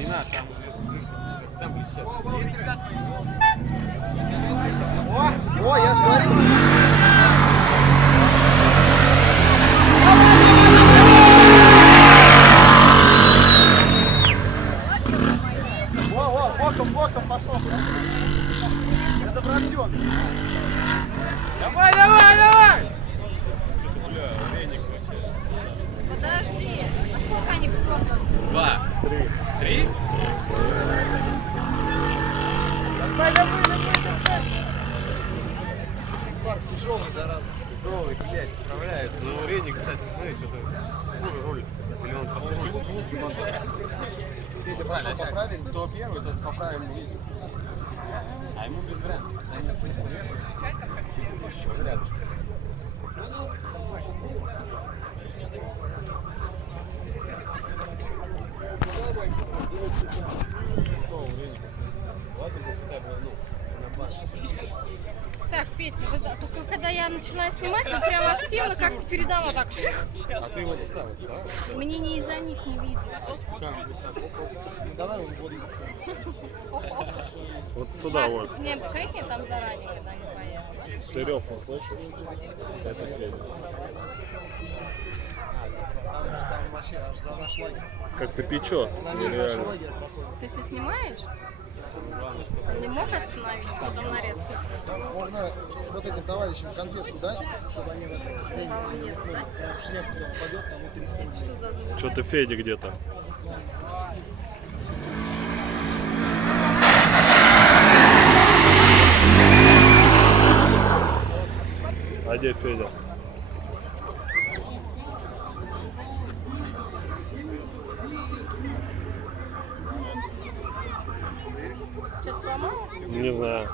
Не надо, там там блестят. О, я же говорил. Боком пошел. Это Братьон. Давай, давай, давай! Подожди, а сколько они потом? 2, 3. Давай, давай, давай. Парк тяжелый, зараза. Тяжелый, блядь, справляется. Но Реник, кстати, знаешь, это хуже рулится. Или он подходит. Ты пошел поправили? Кто первый, тот по правильному видит. А ему без вариантов. Еще рядом. Так, Петя, только когда я начинаю снимать, вы прямо активно как-то передала так. А ты его ставишь, да? Мне не из-за них не видно. Давай он будет. Вот сюда Макс, вот. мне крикни там заранее, когда они поедут. Ты рев слышишь? Это Федя. Там вообще аж за наш лагерь. Как-то печет. На мимо наш Нереально. лагерь проходит. Ты все снимаешь? Не мог остановить, потом нарезку? Можно вот этим товарищам конфетку дать, чтобы они в это время не упали. Прям в шлем, кто упадет, тому 300 рублей. Что за звук? Что-то Федя где-то. А где Федя? Что, сломал? Не знаю.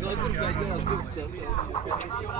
Ну, а только один остался.